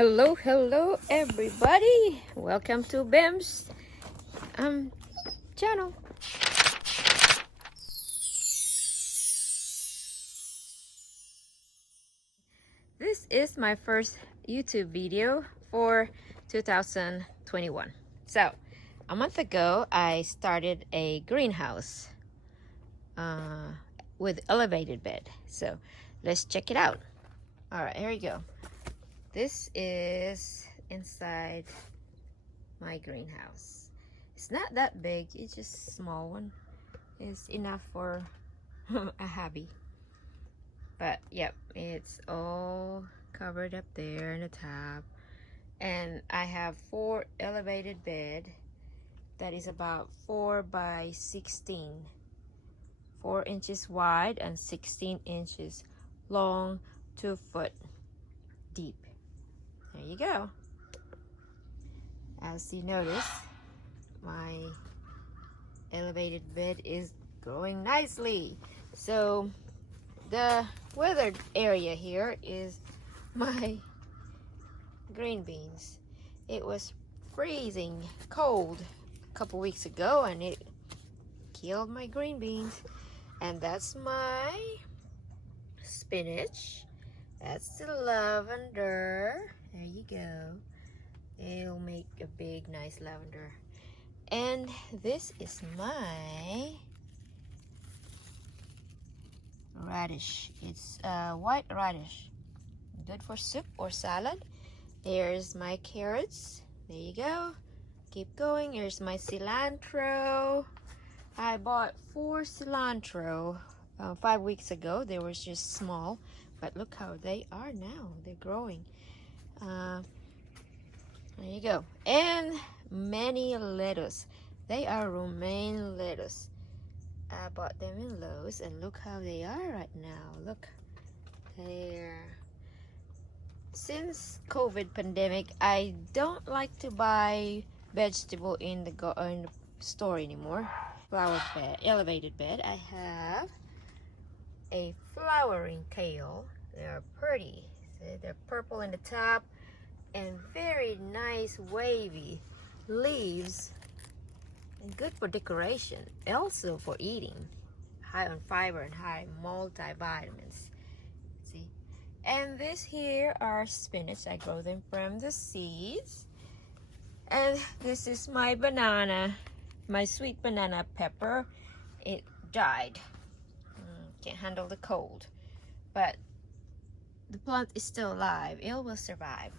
Hello everybody. Welcome to BIMZ channel. This is my first YouTube video for 2021. So, a month ago I started a greenhouse with elevated bed. So, let's check it out. All right, here you go. This is inside my greenhouse. It's not that big, it's just a small one. It's enough for a hobby. But yep, it's all covered up there in the top. And I have 4 elevated bed that is about 4 by 16. 4 inches wide and 16 inches long, 2 foot deep. There you go. As you notice, my elevated bed is growing nicely. So the weathered area here is my green beans. It was freezing cold a couple weeks ago and it killed my green beans. And that's my spinach. That's the lavender. There you go. It'll make a big nice lavender. And this is my radish. It's white radish, good for soup or salad. There's my carrots. There you go. Keep going. Here's my cilantro. I bought 4 cilantro 5 weeks ago. They were just small, but look how they are now. They're growing. There you go. And many lettuce. They are romaine lettuce. I bought them in Lowe's and look how they are right now. Look there. Since COVID pandemic, I don't like to buy vegetable in the store anymore. Flower bed, elevated bed. I have a flowering kale. They are pretty. See, they're purple in the top and very nice wavy leaves. And good for decoration, also for eating. High on fiber and high multivitamins. See? And this here are spinach. I grow them from the seeds. And this is my banana, my sweet banana pepper. It died. Can't handle the cold. But the plant is still alive. It will survive.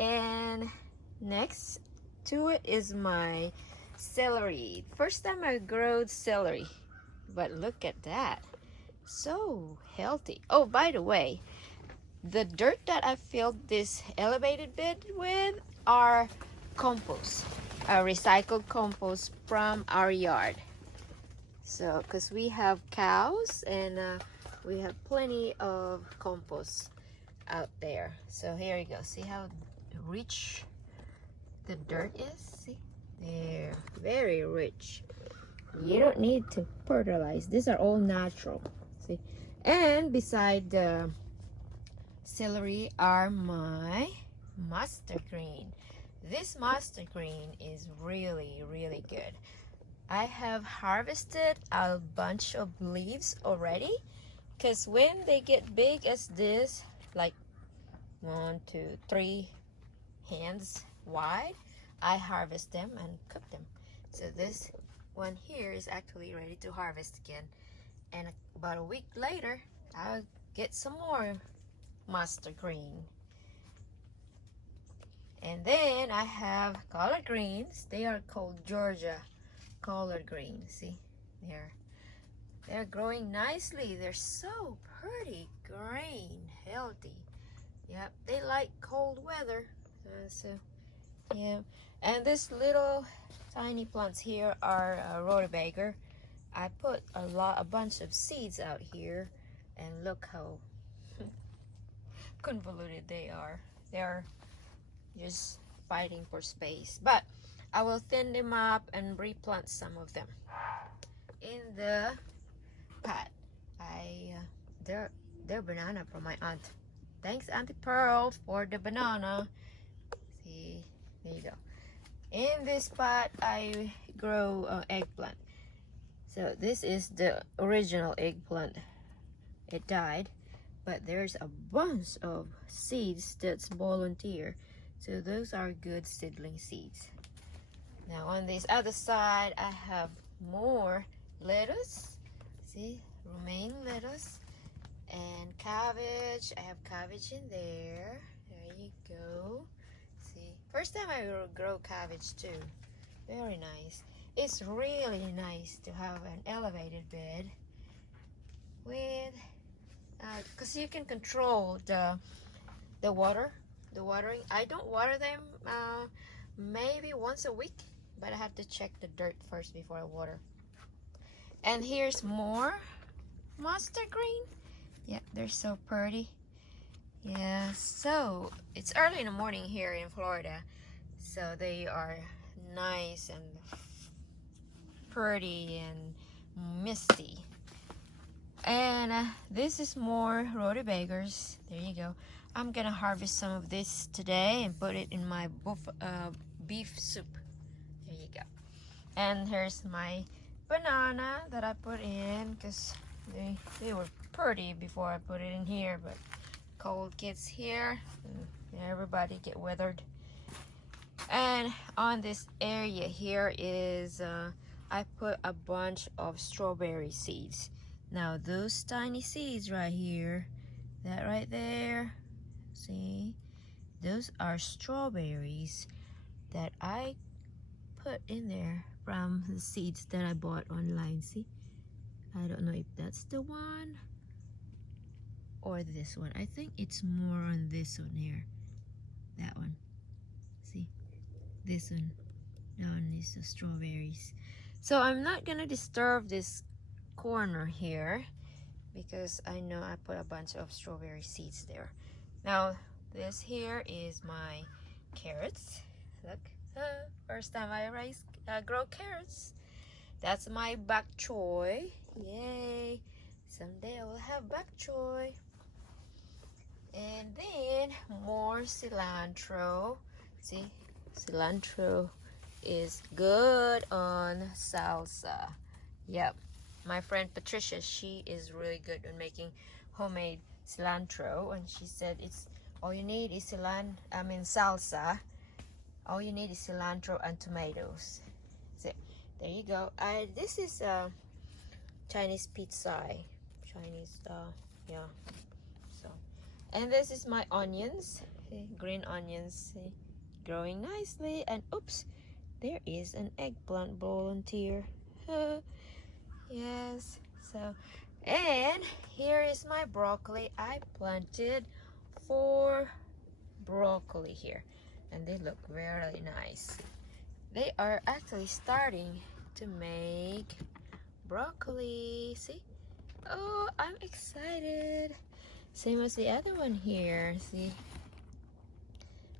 And next to it is my celery. First time I growed celery, but look at that, so healthy. Oh, by the way, the dirt that I filled this elevated bed with are compost, recycled compost from our yard. So because we have cows and we have plenty of compost out there. So here you go. See how rich the dirt is? See there, very rich. You don't need to fertilize. These are all natural. See, and beside the celery are my mustard green. This mustard green is really good. I have harvested a bunch of leaves already, because when they get big as this, like 1, 2, 3 hands wide, I harvest them and cook them. So this one here is actually ready to harvest again. And about a week later, I'll get some more mustard green. And then I have collard greens. They are called Georgia collard greens. See, they're growing nicely. They're so pretty green, healthy. Yep, they like cold weather. So yeah, and this little tiny plants here are rutabaga. I put a bunch of seeds out here, and look how convoluted they are. They're just fighting for space, but I will thin them up and replant some of them in the pot. They're banana from my aunt. thanks Auntie Pearl for the banana. See, there you go. In this pot, I grow eggplant. So this is the original eggplant. It died, but there's a bunch of seeds that's volunteer. So those are good seedling seeds. Now on this other side, I have more lettuce. See, romaine lettuce and cabbage. I have cabbage in there. There you go. See, first time I grow cabbage too. Very nice. It's really nice to have an elevated bed with, because you can control the watering. I don't water them maybe once a week, but I have to check the dirt first before I water. And here's more mustard green. Yeah, they're so pretty. Yeah, so it's early in the morning here in Florida, so they are nice and pretty and misty. And this is more rutabagas. There you go. I'm gonna harvest some of this today and put it in my beef soup. There you go. And here's my banana that I put in because they were pretty before I put it in here, but cold gets here and everybody get weathered. And on this area here is I put a bunch of strawberry seeds. Now those tiny seeds right here, that right there, see, those are strawberries that I put in there from the seeds that I bought online. See, I don't know if that's the one or this one. I think it's more on this one here, that one. See, this one, that one is the strawberries. So I'm not gonna disturb this corner here because I know I put a bunch of strawberry seeds there. Now this here is my carrots. Look, first time I grow carrots. That's my bok choy. Yay, someday I will have bok choy. And then more cilantro. See, cilantro is good on salsa. Yep, my friend Patricia, she is really good on making homemade cilantro, and she said it's all you need is salsa. All you need is cilantro and tomatoes. So there you go. This is Chinese pizza. Chinese yeah. So, and this is my onions. See, green onions, see, growing nicely. And oops, there is an eggplant volunteer. Yes. So, and here is my broccoli. I planted 4 broccoli here, and they look very nice. They are actually starting to make broccoli. See? Oh, I'm excited. Same as the other one here. See?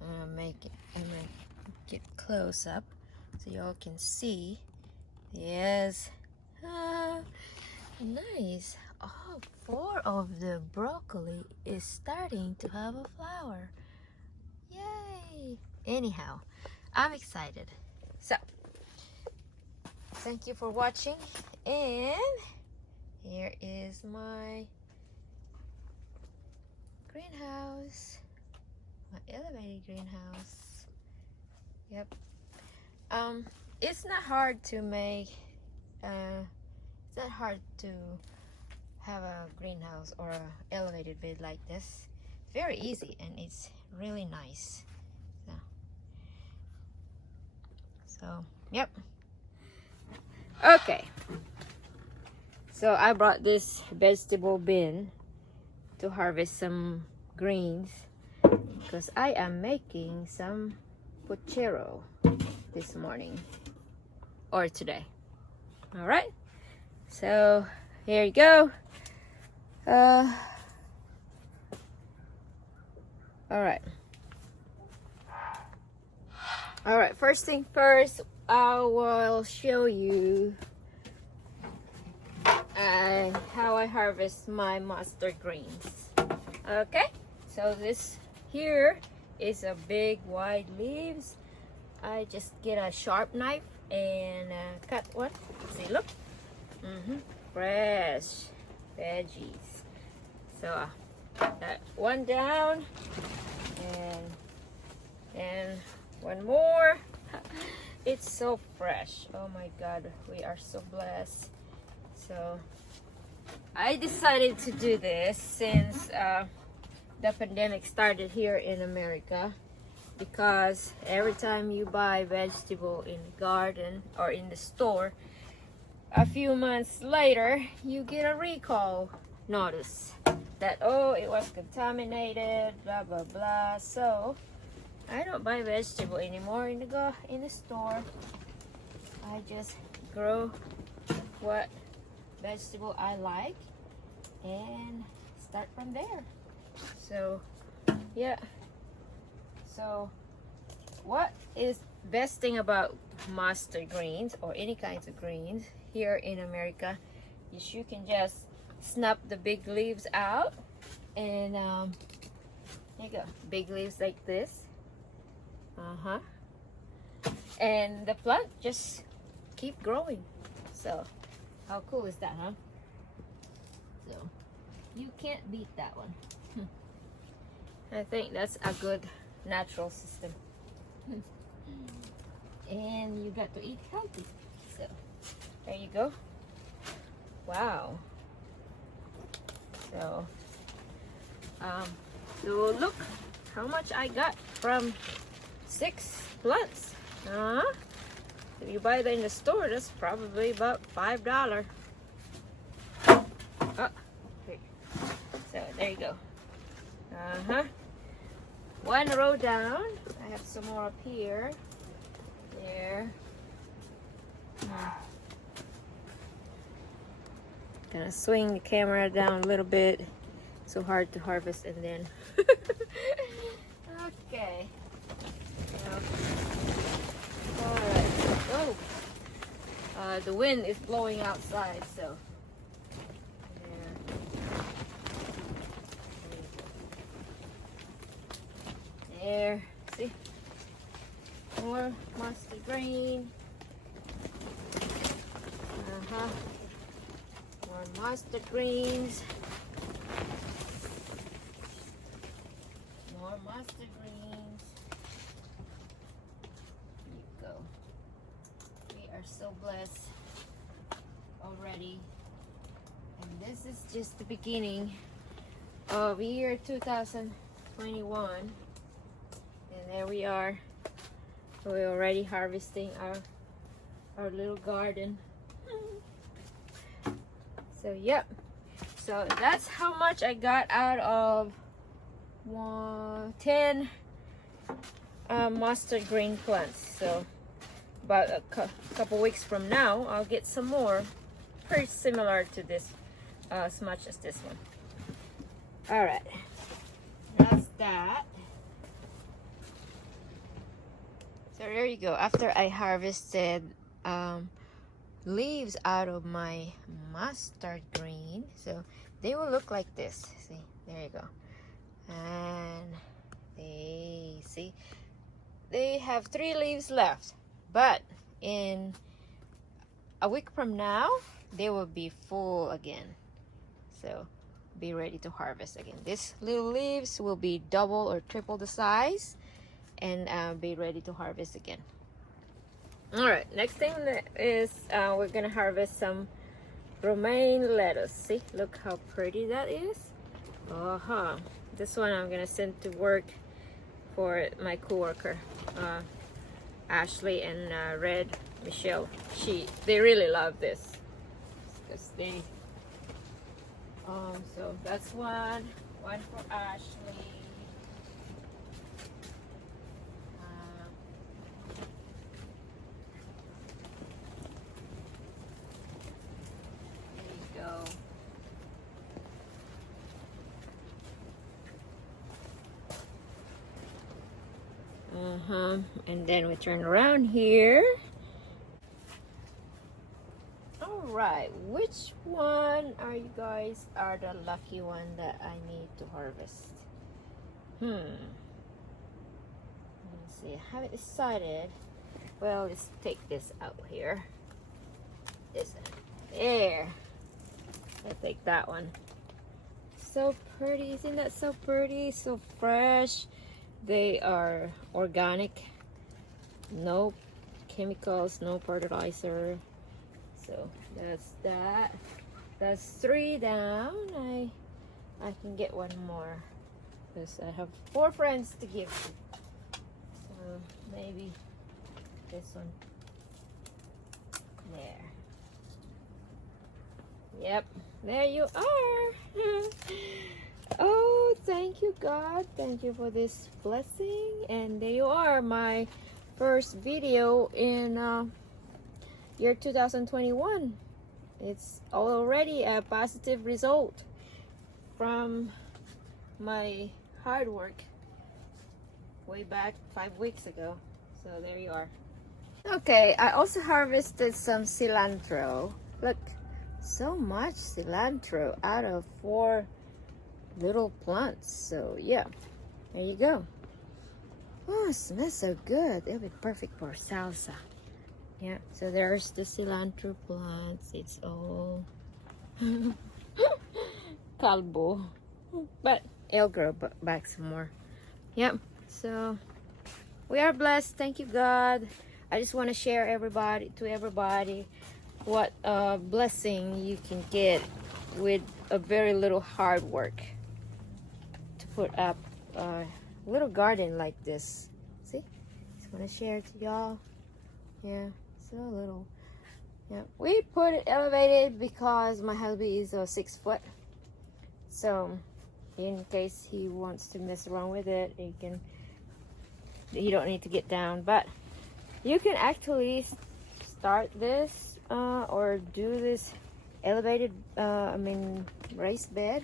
I'm gonna get close up so y'all can see. Yes. Nice. Oh, 4 of the broccoli is starting to have a flower. Yay! Anyhow, I'm excited. So, thank you for watching, and here is my greenhouse, my elevated greenhouse. Yep. It's not hard to make. It's not hard to have a greenhouse or an elevated bed like this. It's very easy and it's really nice. So yep. Okay. So I brought this vegetable bin to harvest some greens because I am making some puchero this morning or today. All right. So here you go. All right. All right. First thing first, I will show you how I harvest my mustard greens. Okay. So this here is a big wide leaves. I just get a sharp knife and cut one. See, look. Fresh veggies. So that one down, and one more. It's so fresh. Oh my God, we are so blessed. So I decided to do this since the pandemic started here in America, because every time you buy vegetable in the garden or in the store, a few months later you get a recall notice that, oh, it was contaminated, blah blah blah. So I don't buy vegetable anymore in the store. I just grow what vegetable I like and start from there. So yeah. So what is best thing about mustard greens or any kinds of greens here in America is you can just snap the big leaves out, and there you go, big leaves like this. And the plant just keep growing. So how cool is that, huh? So you can't beat that one. I think that's a good natural system. And you got to eat healthy. So there you go. Wow. So so look how much I got from 6 plants. If you buy that in the store, that's probably about $5. Oh, here. So there you go. One row down. I have some more up here. There. Gonna swing the camera down a little bit. So hard to harvest, and then okay. Alright. Oh, the wind is blowing outside, so there. See, more mustard green. More mustard greens. More mustard greens. There you go. We are so blessed already. And this is just the beginning of year 2021. And there we are. We're already harvesting our little garden. So yep. So that's how much I got out of 10 mustard green plants. So about a couple weeks from now, I'll get some more pretty similar to this, as much as this one. All right, that's that. So there you go. After I harvested leaves out of my mustard green, so they will look like this. See, there you go. And they have 3 leaves left, but in a week from now they will be full again. So be ready to harvest again. These little leaves will be double or triple the size, and be ready to harvest again. All right, next thing is we're gonna harvest some romaine lettuce. See, look how pretty that is. This one I'm gonna send to work for my coworker Ashley and Red Michelle. They really love this because they so that's one for Ashley. And then we turn around here. All right, which one are you guys are the lucky one that I need to harvest? Let me see, I haven't decided. Well, let's take this out here. This, there. I'll take that one. So pretty, isn't that so pretty? So fresh. They are organic, no chemicals, no fertilizer. So that's that. That's 3 down. I can get one more because I have 4 friends to give to. So maybe this one. There. Yep, there you are. Oh, thank you, God. Thank you for this blessing. And there you are, my first video in year 2021. It's already a positive result from my hard work way back 5 weeks ago. So there you are. Okay, I also harvested some cilantro. Look, so much cilantro out of 4 little plants. So yeah, there you go. Oh, it smells so good. It'll be perfect for salsa. Yeah, so there's the cilantro plants. It's all calbo, but it'll grow back some more. Yep, so we are blessed. Thank you, God. I just want to share to everybody what a blessing you can get with a very little hard work to put up a little garden like this. See, just want to share it to y'all. Yeah, so little. Yeah, we put it elevated because my hubby is 6 foot. So in case he wants to mess around with it, he don't need to get down. But you can actually start this or do this elevated raised bed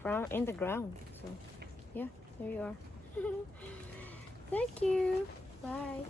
from in the ground. So yeah, there you are. Thank you. Bye.